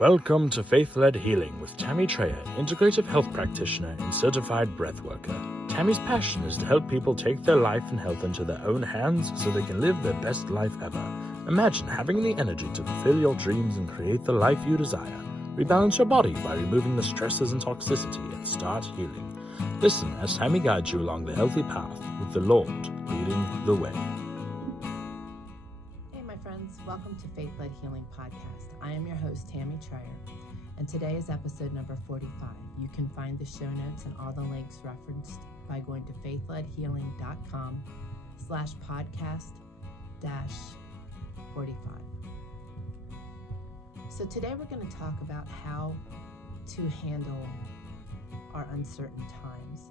Welcome to Faith-Led Healing with Tammy Trayer, Integrative Health Practitioner and Certified Breathworker. Tammy's passion is to help people take their life and health into their own hands so they can live their best life ever. Imagine having the energy to fulfill your dreams and create the life you desire. Rebalance your body by removing the stresses and toxicity and start healing. Listen as Tammy guides you along the healthy path with the Lord leading the way. Hey my friends, welcome to Faith-Led Healing Podcast. I am your host, Tammy Trayer, and today is episode number 45. You can find the show notes and all the links referenced by going to faithledhealing.com/podcast-45. So today we're going to talk about how to handle our uncertain times.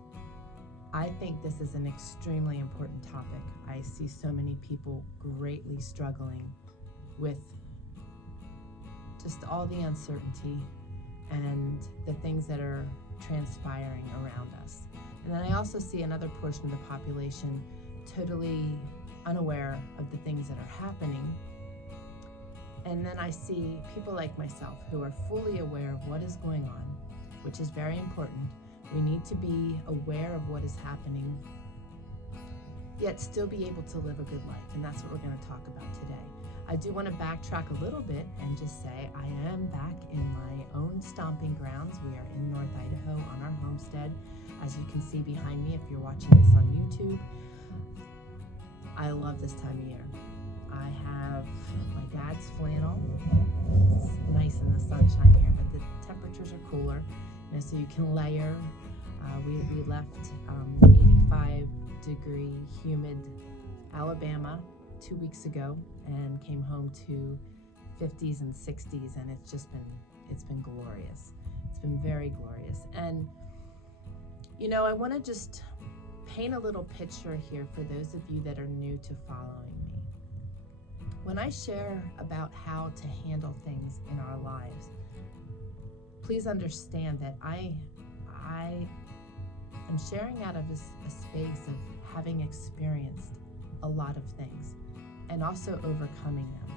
I think this is an extremely important topic. I see so many people greatly struggling with just all the uncertainty and the things that are transpiring around us. And then I also see another portion of the population totally unaware of the things that are happening. And then I see people like myself who are fully aware of what is going on, which is very important. We need to be aware of what is happening, yet still be able to live a good life. And that's what we're going to talk about today. I do want to backtrack a little bit and just say I am back in my own stomping grounds. We are in North Idaho on our homestead. As you can see behind me, if you're watching this on YouTube, I love this time of year. I have my dad's flannel. It's nice in the sunshine here, but the temperatures are cooler, so you can layer. We left 85-degree humid Alabama 2 weeks ago and came home to 50s and 60s, and it's been glorious. It's been very glorious. And I want to just paint a little picture here for those of you that are new to following me. When I share about how to handle things in our lives, please understand that I am sharing out of a space of having experienced a lot of things and also overcoming them.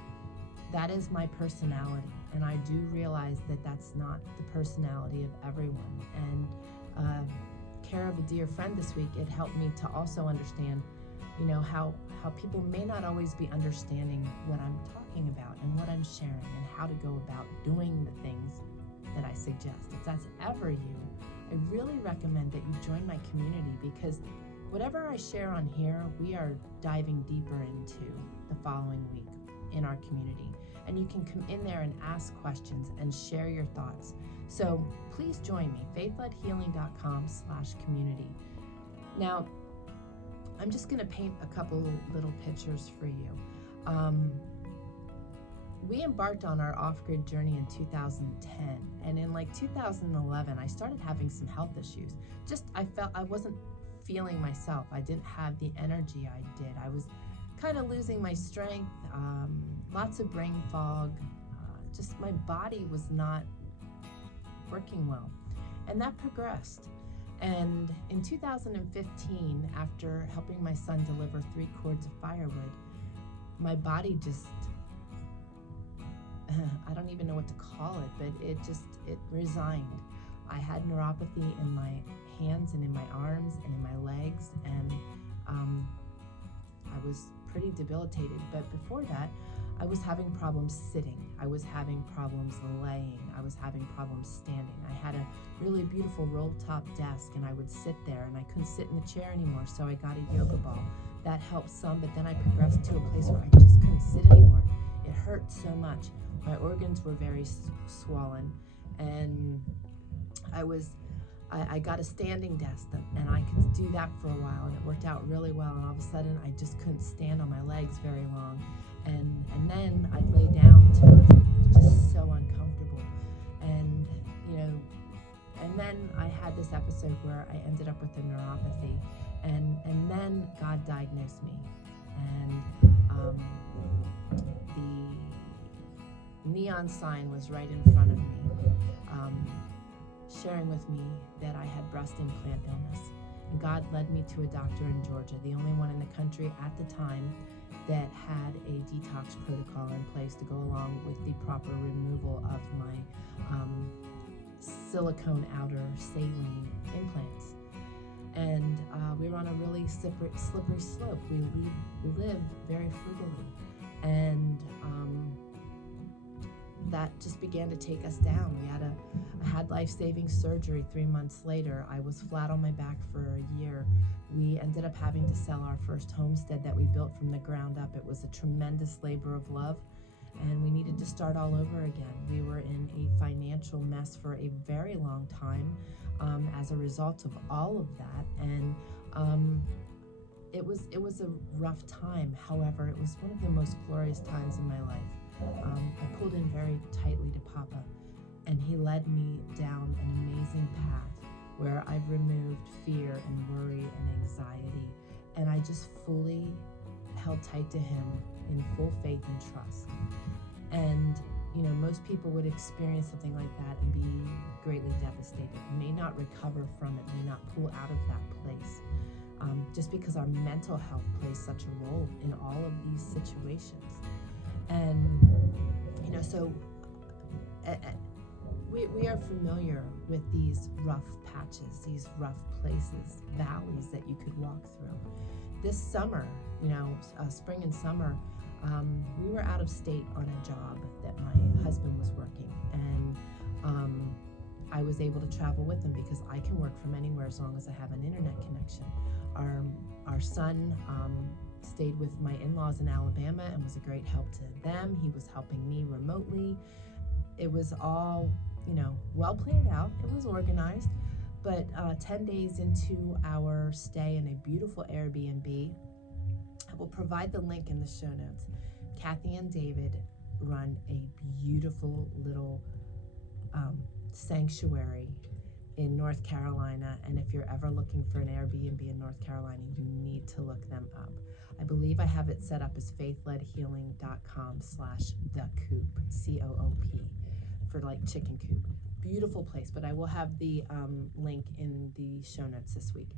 That is my personality, and I do realize that that's not the personality of everyone. And care of a dear friend this week, it helped me to also understand how people may not always be understanding what I'm talking about and what I'm sharing and how to go about doing the things that I suggest. If that's ever you, I really recommend that you join my community, because whatever I share on here, we are diving deeper into the following week in our community. And you can come in there and ask questions and share your thoughts. So please join me, faithledhealing.com/community. Now, I'm just going to paint a couple little pictures for you. We embarked on our off-grid journey in 2010, and in 2011, I started having some health issues. I felt I wasn't feeling myself. I didn't have the energy I did. I was kind of losing my strength, lots of brain fog, just my body was not working well. And that progressed. And in 2015, after helping my son deliver 3 cords of firewood, my body just, I don't even know what to call it, but it resigned. I had neuropathy in my hands and in my arms and in my legs, and I was pretty debilitated. But before that, I was having problems sitting. I was having problems laying. I was having problems standing. I had a really beautiful roll-top desk, and I would sit there, and I couldn't sit in the chair anymore, so I got a yoga ball. That helped some, but then I progressed to a place where I just couldn't sit anymore. It hurt so much. My organs were very swollen, and I got a standing desk, and I could do that for a while, and it worked out really well. And all of a sudden, I just couldn't stand on my legs very long, and then I'd lay down to it, just so uncomfortable. And then I had this episode where I ended up with a neuropathy, and then God diagnosed me, and the neon sign was right in front of me, sharing with me that I had breast implant illness. And God led me to a doctor in Georgia, the only one in the country at the time that had a detox protocol in place to go along with the proper removal of my silicone outer saline implants. And we were on a really slippery slope. We live very frugally. And that just began to take us down. I had life-saving surgery 3 months later. I was flat on my back for a year. We ended up having to sell our first homestead that we built from the ground up. It was a tremendous labor of love, and we needed to start all over again. We were in a financial mess for a very long time as a result of all of that, and it was a rough time. However, it was one of the most glorious times in my life. I pulled in very tightly to Papa, and he led me down an amazing path where I've removed fear and worry and anxiety, and I just fully held tight to him in full faith and trust. And most people would experience something like that and be greatly devastated, may not recover from it, may not pull out of that place, just because our mental health plays such a role in all of these situations. And so we are familiar with these rough patches, these rough places, valleys that you could walk through. This summer, spring and summer, we were out of state on a job that my husband was working, and I was able to travel with him because I can work from anywhere as long as I have an internet connection. Our son stayed with my in-laws in Alabama and was a great help to them. He was helping me remotely. It was all, well planned out. It was organized. But 10 days into our stay in a beautiful Airbnb, I will provide the link in the show notes. Kathy and David run a beautiful little sanctuary in North Carolina, and if you're ever looking for an Airbnb in North Carolina, you need to look them up. I believe I have it set up as faithledhealing.com/thecoop, COOP, for like chicken coop. Beautiful place, but I will have the link in the show notes this week.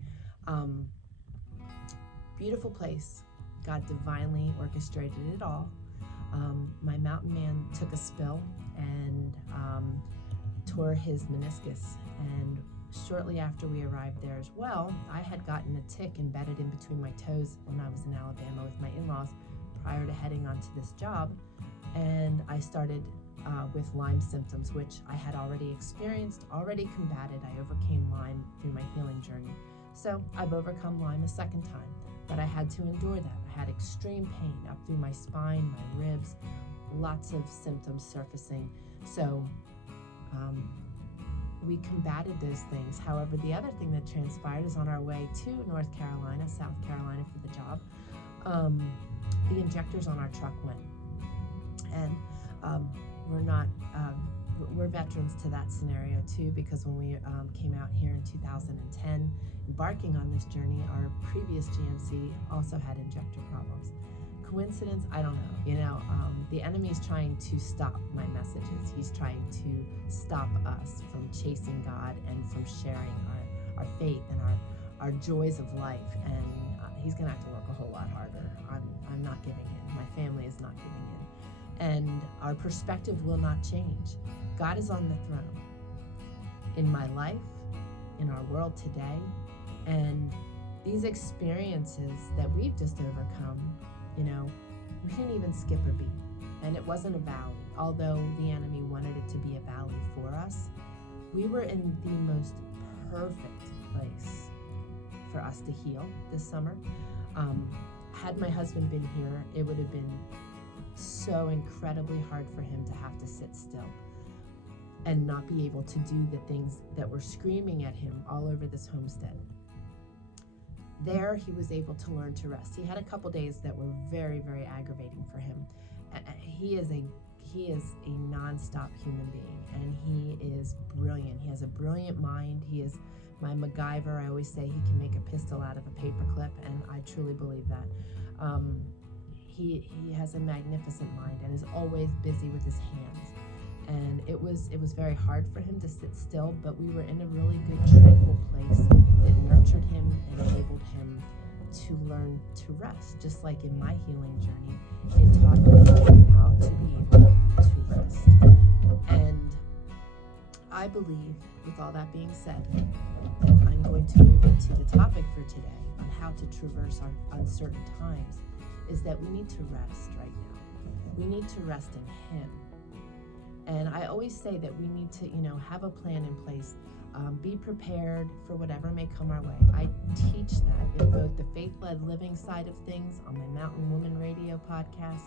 Beautiful place. God divinely orchestrated it all. My mountain man took a spill and tore his meniscus, and shortly after we arrived there as well, I had gotten a tick embedded in between my toes when I was in Alabama with my in-laws prior to heading onto this job, and I started with Lyme symptoms, which I had already experienced, already combated. I overcame Lyme through my healing journey. So I've overcome Lyme a second time, but I had to endure that. I had extreme pain up through my spine, my ribs, lots of symptoms surfacing. So we combated those things. However, the other thing that transpired is on our way to North Carolina, South Carolina for the job, the injectors on our truck went. And we're veterans to that scenario too, because when we came out here in 2010, embarking on this journey, our previous GNC also had injector problems. Coincidence? I don't know. The enemy's trying to stop my messages. He's trying to stop us from chasing God and from sharing our faith and our joys of life. And he's gonna have to work a whole lot harder. I'm not giving in. My family is not giving in. And our perspective will not change. God is on the throne in my life, in our world today, and these experiences that we've just overcome, we didn't even skip a beat. And it wasn't a valley, although the enemy wanted it to be a valley for us. We were in the most perfect place for us to heal this summer. Had my husband been here, it would have been so incredibly hard for him to have to sit still and not be able to do the things that were screaming at him all over this homestead. There, he was able to learn to rest. He had a couple days that were very, very aggravating for him. He is a nonstop human being, and he is brilliant. He has a brilliant mind. He is my MacGyver. I always say he can make a pistol out of a paperclip, and I truly believe that. He has a magnificent mind and is always busy with his hands. And it was very hard for him to sit still, but we were in a really good, tranquil place that nurtured him and enabled him to learn to rest. Just like in my healing journey, it taught me how to be able to rest. And I believe, with all that being said, that I'm going to move into the topic for today on how to traverse our uncertain times, is that we need to rest right now. We need to rest in Him. And I always say that we need to, have a plan in place. Be prepared for whatever may come our way. I teach that in both the faith-led living side of things on my Mountain Woman Radio podcast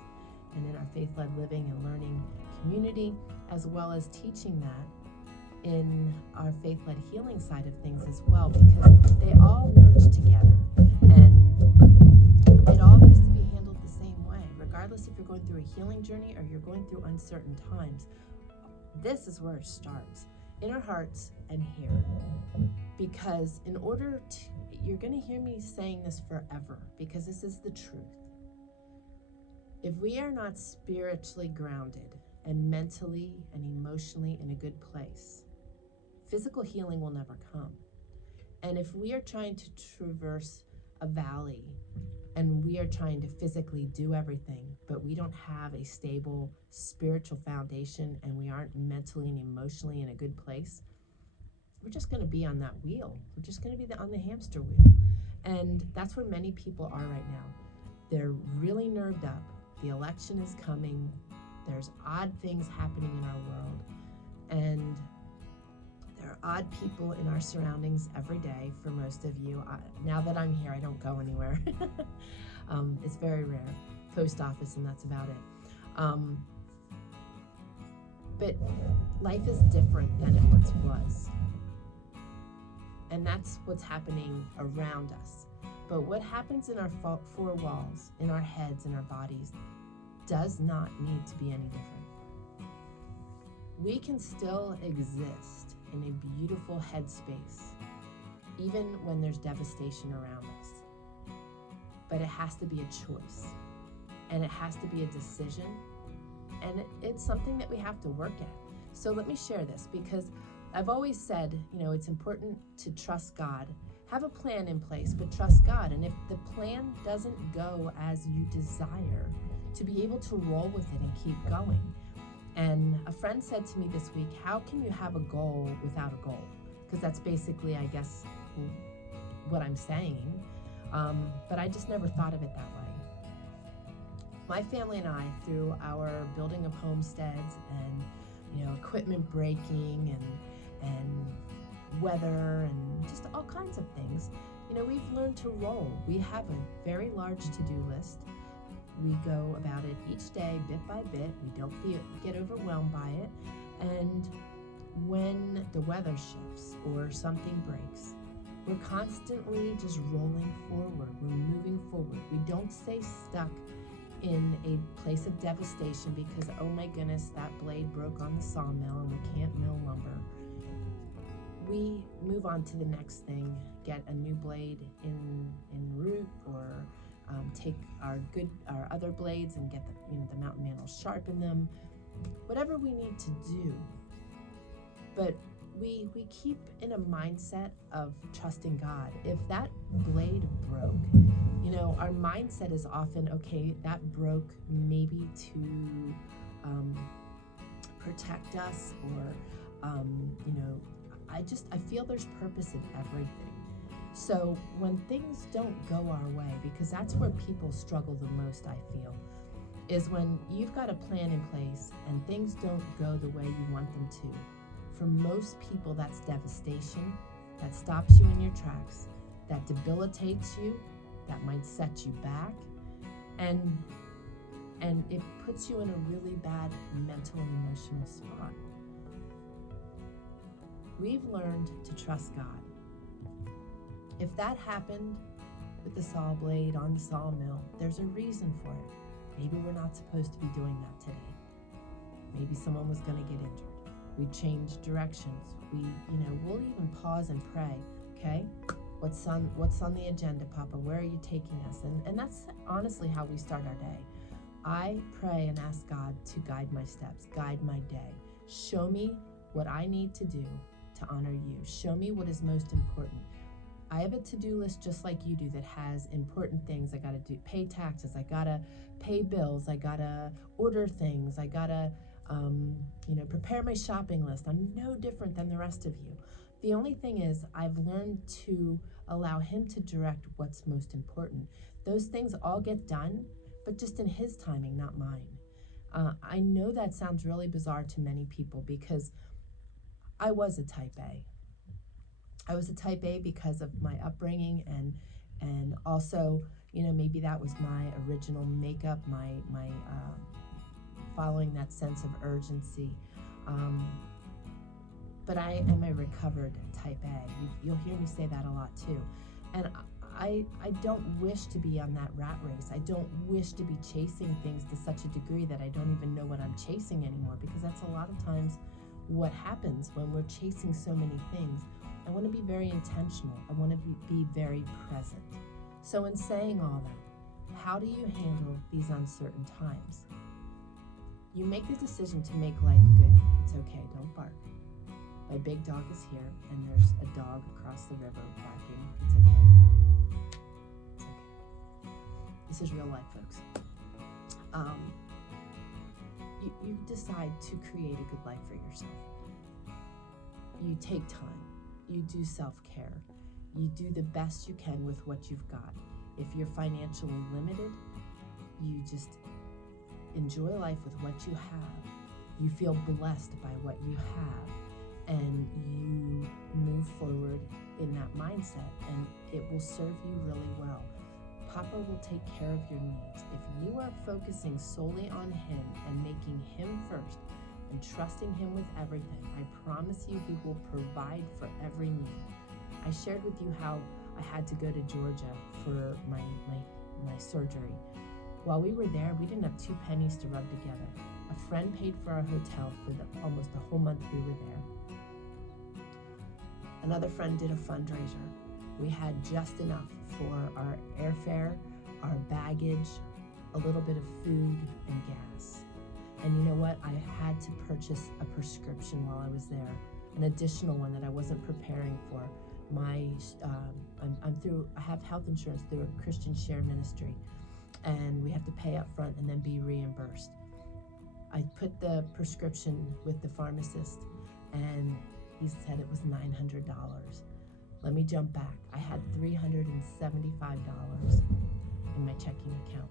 and in our faith-led living and learning community, as well as teaching that in our faith-led healing side of things as well, because they all merge together and it all needs to be handled the same way, regardless if you're going through a healing journey or you're going through uncertain times. This is where it starts, in our hearts and here. Because in order to, you're going to hear me saying this forever, because this is the truth. If we are not spiritually grounded and mentally and emotionally in a good place, physical healing will never come. And if we are trying to traverse a valley and we are trying to physically do everything, but we don't have a stable spiritual foundation and we aren't mentally and emotionally in a good place, we're just going to be on that wheel. We're just going to be on the hamster wheel. And that's where many people are right now. They're really nerved up. The election is coming. There's odd things happening in our world. And there are odd people in our surroundings every day for most of you. Now that I'm here, I don't go anywhere. It's very rare. Post office, and that's about it. But life is different than it once was. And that's what's happening around us. But what happens in our four walls, in our heads, in our bodies, does not need to be any different. We can still exist in a beautiful headspace, even when there's devastation around us. But it has to be a choice, and it has to be a decision, and it's something that we have to work at. So let me share this, because I've always said, it's important to trust God. Have a plan in place, but trust God. And if the plan doesn't go as you desire, to be able to roll with it and keep going. And a friend said to me this week, how can you have a goal without a goal? Because that's basically, I guess, what I'm saying. But I just never thought of it that way. My family and I, through our building of homesteads and, equipment breaking and weather and just all kinds of things, we've learned to roll. We have a very large to-do list. We go about it each day, bit by bit. We don't get overwhelmed by it. And when the weather shifts or something breaks, we're constantly just rolling forward. We're moving forward. We don't stay stuck in a place of devastation because, oh my goodness, that blade broke on the sawmill and we can't mill lumber. We move on to the next thing, get a new blade in root, or take our other blades and get the mountain man will sharpen them, whatever we need to do. But we keep in a mindset of trusting God. If that blade broke, our mindset is often, okay, that broke maybe to protect us, or I feel there's purpose in everything. So when things don't go our way, because that's where people struggle the most, I feel, is when you've got a plan in place and things don't go the way you want them to. For most people, that's devastation. That stops you in your tracks. That debilitates you. That might set you back. And it puts you in a really bad mental and emotional spot. We've learned to trust God. If that happened with the saw blade on the sawmill, there's a reason for it. Maybe we're not supposed to be doing that today. Maybe someone was going to get injured. We change directions. We'll even pause and pray. Okay, what's on the agenda, Papa? Where are you taking us? And that's honestly how we start our day. I pray and ask God to guide my steps, guide my day. Show me what I need to do to honor you. Show me what is most important. I have a to-do list just like you do that has important things I gotta do. Pay taxes, I gotta pay bills, I gotta order things, I gotta prepare my shopping list. I'm no different than the rest of you. The only thing is I've learned to allow him to direct what's most important. Those things all get done, but just in his timing, not mine. I know that sounds really bizarre to many people because I was a type A. I was a type A because of my upbringing and also, maybe that was my original makeup, my following that sense of urgency. But I am a recovered type A. You'll hear me say that a lot too. And I don't wish to be on that rat race. I don't wish to be chasing things to such a degree that I don't even know what I'm chasing anymore, because that's a lot of times what happens when we're chasing so many things. I want to be very intentional. I want to be very present. So in saying all that, how do you handle these uncertain times? You make the decision to make life good. It's okay, don't bark. My big dog is here, and there's a dog across the river barking. It's okay. It's okay. This is real life, folks. You decide to create a good life for yourself. You take time. You do self-care. You do the best you can with what you've got. If you're financially limited, you just enjoy life with what you have. You feel blessed by what you have, and you move forward in that mindset, and it will serve you really well. Papa will take care of your needs. If you are focusing solely on him and making him first and trusting him with everything, I promise you he will provide for every need. I shared with you how I had to go to Georgia for my surgery. While we were there, we didn't have 2 pennies to rub together. A friend paid for our hotel for almost the whole month we were there. Another friend did a fundraiser. We had just enough for our airfare, our baggage, a little bit of food, and gas. And you know what? I had to purchase a prescription while I was there, an additional one that I wasn't preparing for. I have health insurance through a Christian share ministry, and we have to pay up front and then be reimbursed. I put the prescription with the pharmacist, and he said it was $900. Let me jump back. I had $375 in my checking account.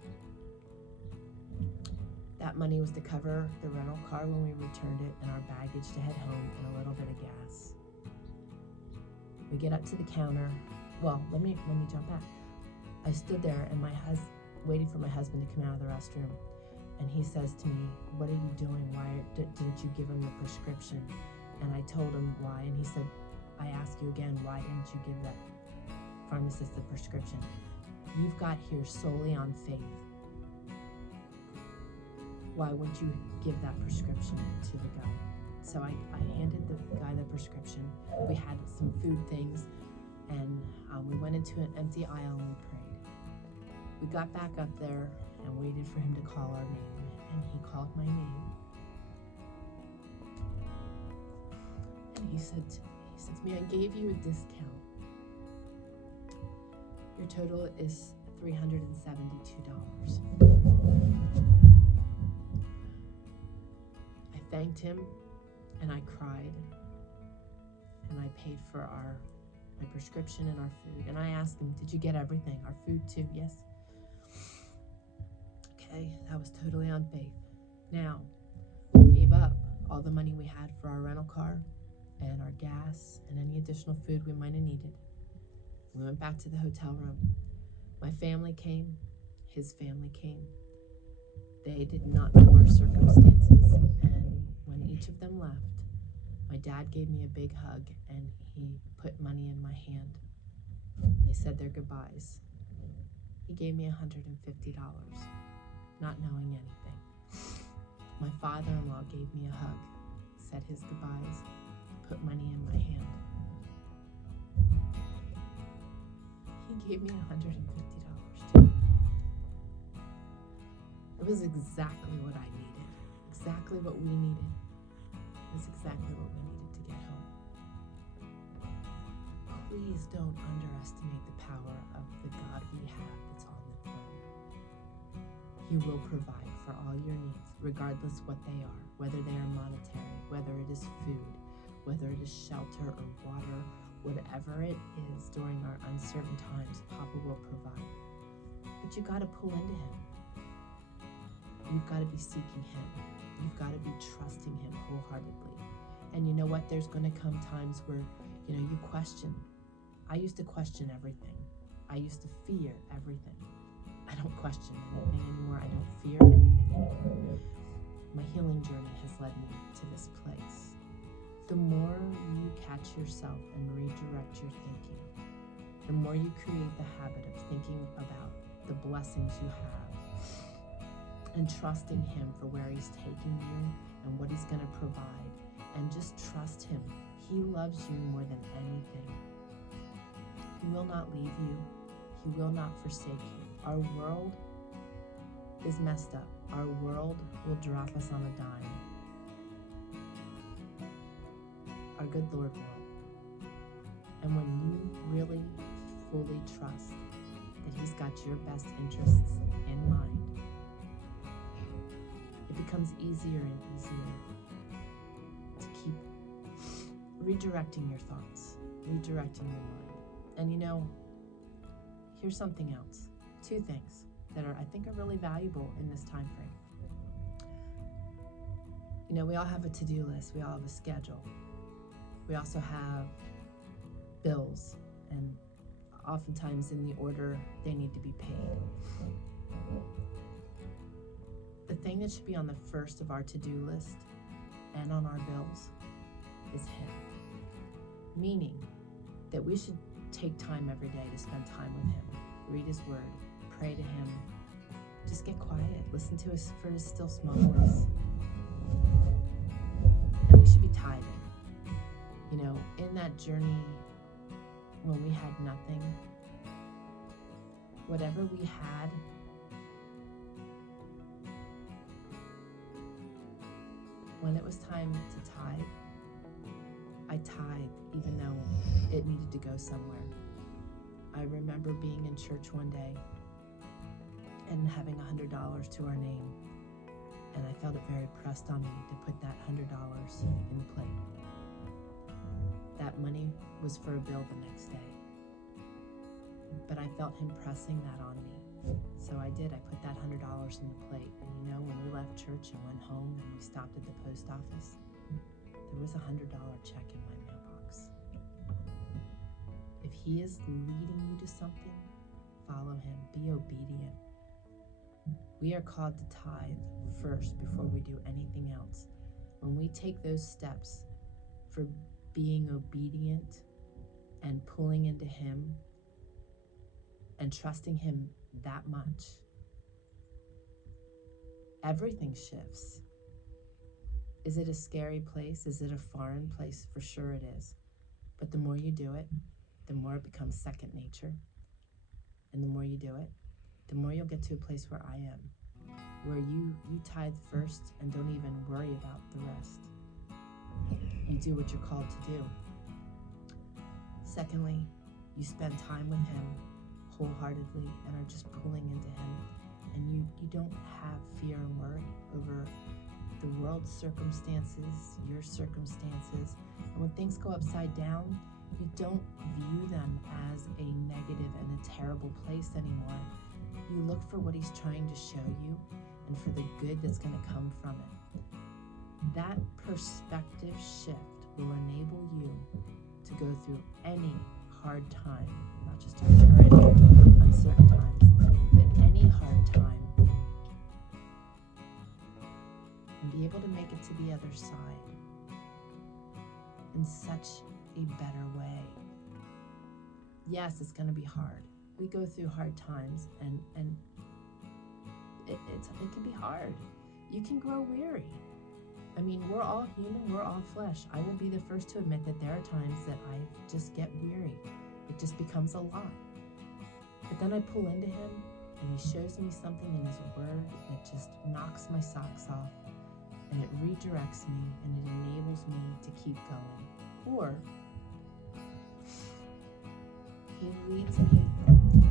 That money was to cover the rental car when we returned it, and our baggage to head home, and a little bit of gas. We get up to the counter. Well, let me jump back. I stood there and waiting for my husband to come out of the restroom, and he says to me, "What are you doing? Why didn't you give him the prescription?" And I told him why, and he said, "I ask you again, why didn't you give that pharmacist the prescription? You've got here solely on faith. Why wouldn't you give that prescription to the guy?" So I handed the guy the prescription. We had some food things, and we went into an empty aisle and we prayed. We got back up there and waited for him to call our name, and he called my name. And he said to me, "I gave you a discount. Your total is $372. I thanked him, and I cried, and I paid for my prescription and our food. And I asked him, "Did you get everything? Our food too?" "Yes." Okay, that was totally on faith. Now, we gave up all the money we had for our rental car and our gas and any additional food we might have needed. We went back to the hotel room. My family came, his family came. They did not know our circumstances, and when each of them left, my dad gave me a big hug, and he put money in my hand. They said their goodbyes. He gave me $150, not knowing anything. My father-in-law gave me a hug, said his goodbyes, put money in my hand. He gave me $150 too. It was exactly what I needed, exactly what we needed. It was exactly what we needed to get home. Please don't underestimate the power of the God we have that's on the throne. He will provide for all your needs, regardless what they are, whether they are monetary, whether it is food, whether it is shelter or water, whatever it is during our uncertain times, Papa will provide. But you got to pull into him. You've got to be seeking him. You've got to be trusting him wholeheartedly. And you know what? There's going to come times where, you question. I used to question everything. I used to fear everything. I don't question anything anymore. I don't fear anything anymore. My healing journey has led me to this place. The more you catch yourself and redirect your thinking, the more you create the habit of thinking about the blessings you have and trusting him for where he's taking you and what he's going to provide, and just trust him. He loves you more than anything. He will not leave you. He will not forsake you. Our world is messed up. Our world will drop us on a dime. Our good Lord will. And when you really, fully trust that he's got your best interests in mind, it becomes easier and easier to keep redirecting your thoughts, redirecting your mind. And here's something else. 2 things that I think are really valuable in this time frame. We all have a to-do list. We all have a schedule. We also have bills, and oftentimes in the order they need to be paid. The thing that should be on the first of our to-do list and on our bills is him. Meaning that we should take time every day to spend time with him, read his word, pray to him, just get quiet, listen to his still small voice. And we should be tithing. In that journey when we had nothing, whatever we had, when it was time to tithe, I tithed even though it needed to go somewhere. I remember being in church one day and having $100 to our name, and I felt it very pressed on me to put that $100 in the plate. That money was for a bill the next day, but I felt him pressing that on me. So I did. I put that $100 in the plate. And when we left church and went home and we stopped at the post office, there was a $100 check in my mailbox. If he is leading you to something, follow him. Be obedient. We are called to tithe first before we do anything else. When we take those steps for being obedient and pulling into him and trusting him that much, everything shifts. Is it a scary place? Is it a foreign place? For sure it is. But the more you do it, the more it becomes second nature. And the more you do it, the more you'll get to a place where I am, where you tithe first and don't even worry about the rest. You do what you're called to do. Secondly, you spend time with him wholeheartedly and are just pulling into him, and you don't have fear and worry over the world's circumstances, your circumstances. And when things go upside down, you don't view them as a negative and a terrible place anymore. You look for what he's trying to show you and for the good that's going to come from it. That perspective shift will enable you to go through any hard time, not just our current uncertain times, but any hard time, and be able to make it to the other side in such a better way. Yes, it's going to be hard. We go through hard times, and it can be hard. You can grow weary. I mean, we're all human, we're all flesh. I will be the first to admit that there are times that I just get weary. It just becomes a lot. But then I pull into him, and he shows me something in his word that just knocks my socks off, and it redirects me, and it enables me to keep going. Or he leads me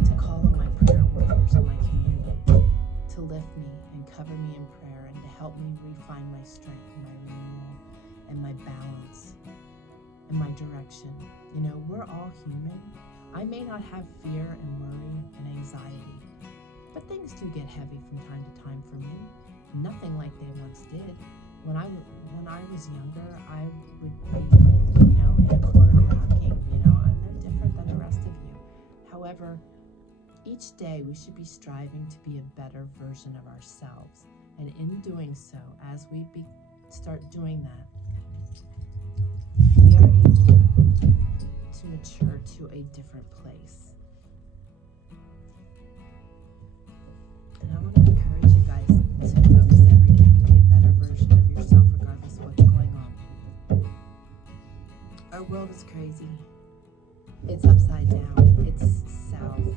to call on my prayer warriors in my community, to to lift me and cover me in prayer and to help me refine my strength and my renewal and my balance and my direction. You know, we're all human. I may not have fear and worry and anxiety, but things do get heavy from time to time for me. Nothing like they once did. When I was younger, I would be, in a corner rocking. I'm no different than the rest of you. However, each day we should be striving to be a better version of ourselves. And in doing so, as we start doing that, we are able to mature to a different place. And I want to encourage you guys to focus every day to be a better version of yourself regardless of what's going on. Our world is crazy. It's upside down. It's south.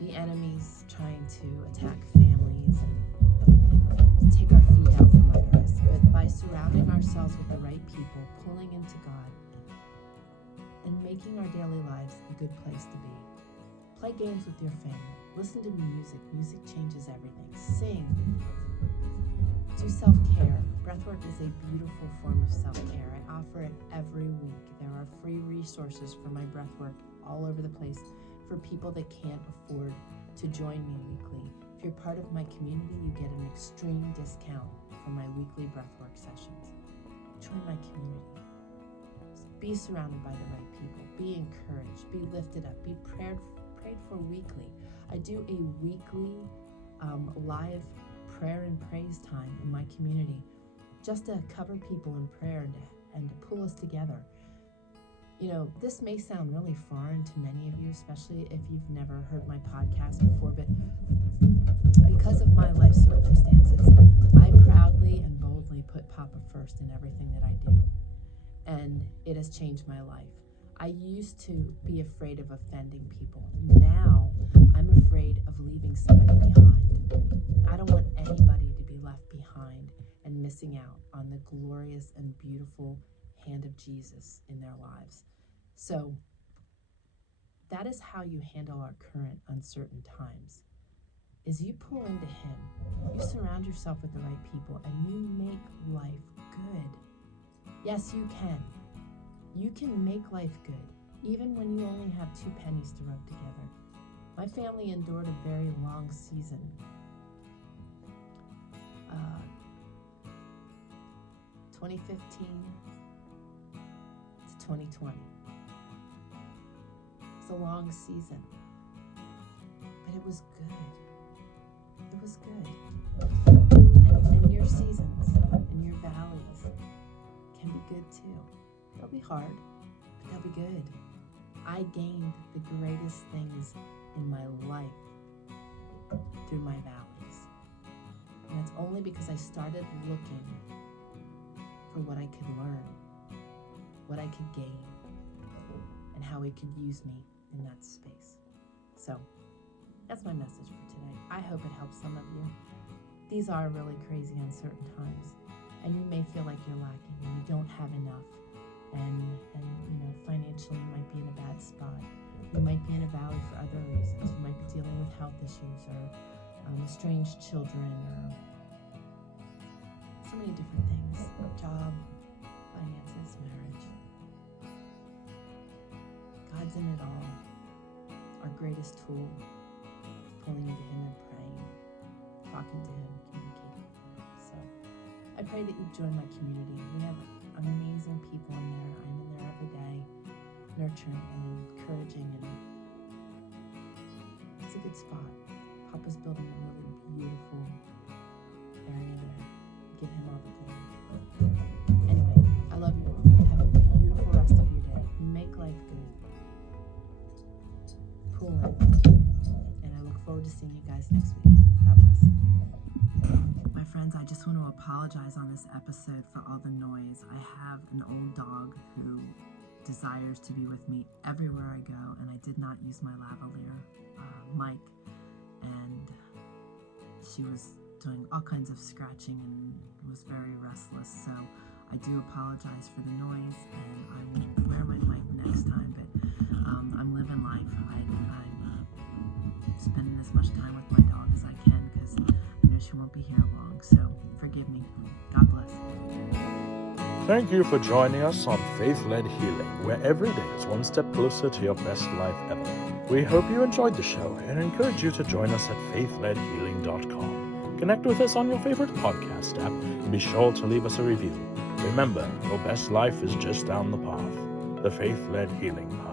The enemy's trying to attack families and take our feet out from under us. But by surrounding ourselves with the right people, pulling into God, and making our daily lives a good place to be. Play games with your family. Listen to music. Music changes everything. Sing. Do self-care. Breathwork is a beautiful form of self-care. I offer it every week. There are free resources for my breathwork all over the place for people that can't afford to join me weekly. If you're part of my community, you get an extreme discount for my weekly breathwork sessions. Join my community. Be surrounded by the right people. Be encouraged. Be lifted up. Be prayed for weekly. I do a weekly live prayer and praise time in my community just to cover people in prayer and to pull us together. This may sound really foreign to many of you, especially if you've never heard my podcast before, but because of my life circumstances, I proudly and boldly put Papa first in everything that I do, and it has changed my life. I used to be afraid of offending people. Now I'm afraid of leaving somebody behind. I don't want anybody to be left behind and missing out on the glorious and beautiful hand of Jesus in their lives. So that is how you handle our current uncertain times, is you pull into Him, you surround yourself with the right people, and you make life good. Yes, you can. You can make life good, even when you only have 2 pennies to rub together. My family endured a very long season. 2015 to 2020. It's a long season, but it was good. It was good. And your seasons and your valleys can be good too. They'll be hard, but they'll be good. I gained the greatest things in my life through my valleys. And it's only because I started looking for what I could learn, what I could gain, and how it could use me in that space. So that's my message for today. I hope it helps some of you. These are really crazy, uncertain times, and you may feel like you're lacking and you don't have enough, and financially you might be in a bad spot. You might be in a valley for other reasons. You might be dealing with health issues or estranged children or so many different things. Job, finances, marriage. God's in it all. Our greatest tool is pulling into Him and praying, talking to Him, communicating with Him. So I pray that you join my community. We have amazing people in there. I'm in there every day, nurturing and encouraging, and it's a good spot. Papa's building a really beautiful area there. Give Him all the glory. Anyway, I love you all. Have a beautiful rest of your day. Make life good. Pull in. And I look forward to seeing you guys next week. God bless. My friends, I just want to apologize on this episode for all the noise. I have an old dog who desires to be with me everywhere I go, and I did not use my lavalier, Mike, and she was doing all kinds of scratching and was very restless, so I do apologize for the noise, and I will wear my mic next time, but I'm living life. I'm spending as much time with my dog as I can because I know she won't be here long. So forgive me. God bless. Thank you for joining us on Faith-Led Healing, where every day is one step closer to your best life ever. We hope you enjoyed the show and encourage you to join us at faithledhealing.com. Connect with us on your favorite podcast app and be sure to leave us a review. Remember, your best life is just down the path. The Faith-Led Healing Path.